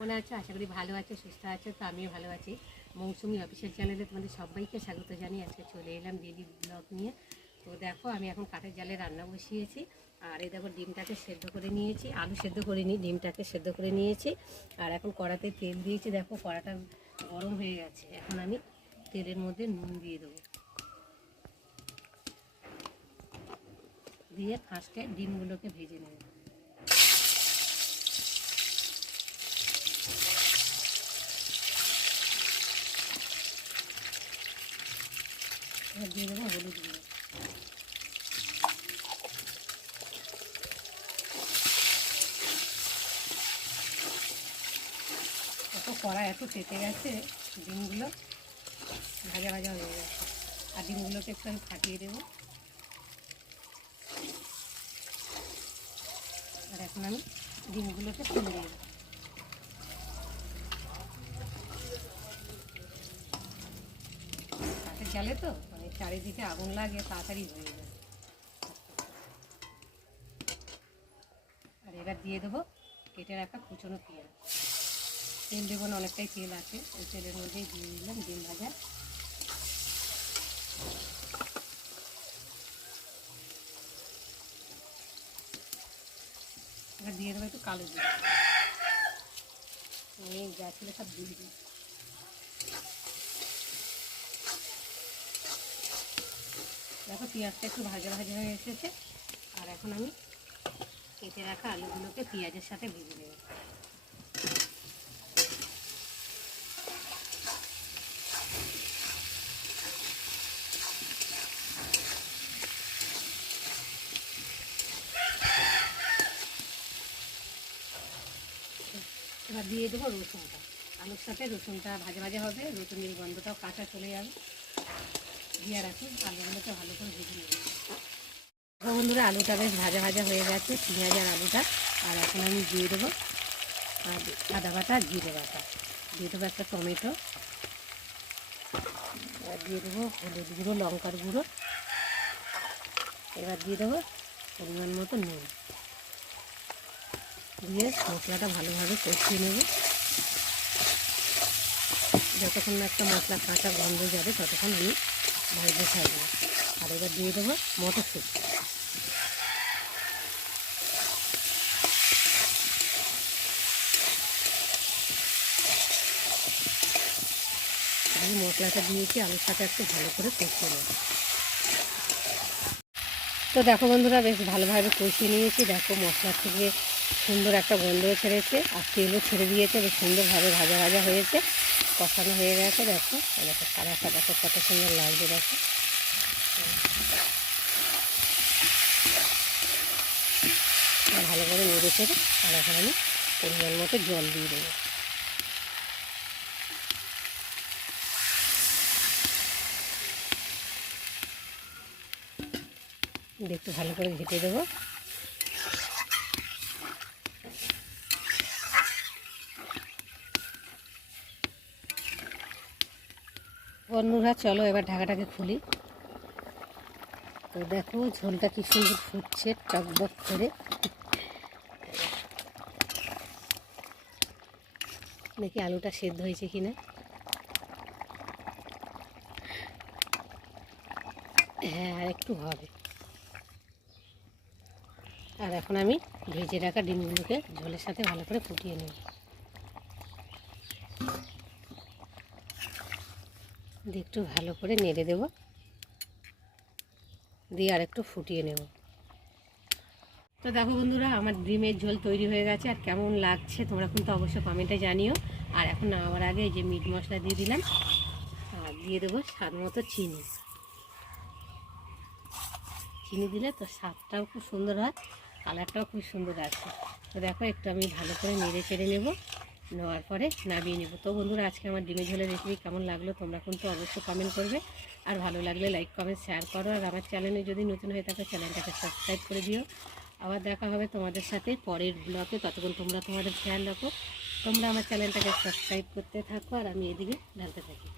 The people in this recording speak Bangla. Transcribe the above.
মনে আছে, আশা করি ভালো আছে, সুস্থ আছে। তো আমিও ভালো আছি। মৌসুমি অফিসিয়াল চ্যানেলে তোমাদের সবাইকে স্বাগত জানিয়ে আজকে চলে এলাম ডেইলি ব্লগ নিয়ে। তো দেখো আমি এখন কাঠের জালে রান্না বসিয়েছি। আর এই দেখো ডিমটাকে সেদ্ধ করে নিয়েছি, আলু সেদ্ধ করিনি, ডিমটাকে সেদ্ধ করে নিয়েছি। আর এখন কড়াতে তেল দিয়েছি, দেখো কড়াটা গরম হয়ে গেছে। এখন আমি তেলের মধ্যে নুন দিয়ে দেবো, দিয়ে ফার্স্টে ডিমগুলোকে ভেজে নেব। দিয়ে দেবো হলুদ গুঁড়ো। কড়া এত তেতে গেছে, ডিমগুলো ভাজা ভাজা হয়ে গেছে। আর ডিমগুলোকে একটু আমি ফাটিয়ে দেবো। আর এখন আমি ডিমগুলোকে তুলে দেবো। কাঠের জালে তো মানে চারিদিকে আগুন লাগে, তাড়াতাড়ি হয়ে যায়। আর এবার দিয়ে দেবো কেটে রাখা কুচনো পেঁয়াজ। তেল দেবো না, অনেকটাই তেল আছে, ওই তেলের মধ্যেই দিয়ে দিলাম ডিম ভাজা। এবার দিয়ে দেবো একটু কালো জিরে, যা ছিল সব দিয়ে দিই। দেখো পেঁয়াজটা একটু ভাজা ভাজা হয়ে এসেছে। আর এখন আমি কেটে রাখা আলুগুলোকে পেঁয়াজের সাথে ভেজে দেবো। এবার দিয়ে দেবো রসুনটা। আলুর সাথে রসুনটা ভাজা ভাজা হবে, রসুনের গন্ধটাও কাঁচা চলে যাবে। দিয়ে রাখুন, আলুগুলোকে ভালো করে ভেজে নেব। বন্ধুরা আলুটা বেশ ভাজা ভাজা হয়ে গেছে, পেঁয়াজ আর আলুটা। আর এখন আমি দিয়ে দেবো আদা বাটা, জিরে বাটা, দিয়ে দেবো একটা টমেটো, এবার দিয়ে দেবো হলুদ গুঁড়ো, লঙ্কার গুঁড়ো, এবার দিয়ে দেবো পরিমাণ মতো নুন, দিয়ে মশলাটা ভালোভাবে কষিয়ে নেব। যতক্ষণ না একটা মশলা কাঁচা গন্ধ যাবে ততক্ষণ আমি ভাজতে থাকবো। আর এবার দিয়ে দেবো মটরশুঁটি। আমি মশলাটা দিয়েছি, আলুর সাথে একটু ভালো করে কষিয়ে নেব। তো দেখো বন্ধুরা বেশ ভালোভাবে কষিয়ে নিয়েছি। দেখো মশলা থেকে সুন্দর একটা গন্ধও ছেড়েছে, আর তেলও ছেড়ে দিয়েছে, বেশ সুন্দরভাবে ভাজা ভাজা হয়েছে, কষানো হয়ে গেছে। দেখো দেখো কালারটা দেখো কত সুন্দর লাগছে। দেখো ভালো করে নেড়ে চেড়ে আর এখন আমি পরিমাণ মতো জল দিয়ে দেবো। একটু ভালো করে ঘেটে দেবো। বন্ধুরা চলো এবার ঢাকাটাকে খুলি। তো দেখো ঝোলটা কি সুন্দর ফুটছে টকবক করে। দেখি আলুটা সেদ্ধ হয়েছে কিনা। হ্যাঁ আর একটু হবে। আর এখন আমি ভেজে রাখা ডিমগুলোকে ঝোলের সাথে ভালো করে ফুটিয়ে নেব। দিয়ে একটু ভালো করে নেড়ে দেব, দিয়ে আর একটু ফুটিয়ে নেব। তো দেখো বন্ধুরা আমার ডিমের ঝোল তৈরি হয়ে গেছে। আর কেমন লাগছে তোমরা কিন্তু অবশ্যই কমেন্টে জানিও। আর এখন নামাবার আগে এই যে মিট মশলা দিয়ে দিলাম, আর দিয়ে দেবো স্বাদ মতো চিনি। চিনি দিলে তো স্বাদটাও খুব সুন্দর হয়, কালারটাও খুব সুন্দর আসে। তো দেখো একটু আমি ভালো করে নেড়ে চেড়ে নেব, নেওয়ার পরে নামিয়ে নেব। তো বন্ধুরা আজকে আমার ডিমের ঝোলের রেসিপি কেমন লাগলো তোমরা কিন্তু অবশ্যই কমেন্ট করবে। আর ভালো লাগলে লাইক কমেন্ট শেয়ার করো। আর আমার চ্যানেলে যদি নতুন হয়ে থাকে চ্যানেলটাকে সাবস্ক্রাইব করে দিও। আবার দেখা হবে তোমাদের সাথে পরের ব্লগে। ততক্ষণ তোমরা তোমাদের খেয়াল রাখো। তোমরা আমার চ্যানেলটাকে সাবস্ক্রাইব করতে থাকো আর আমি এদিকে ঢালতে থাকি।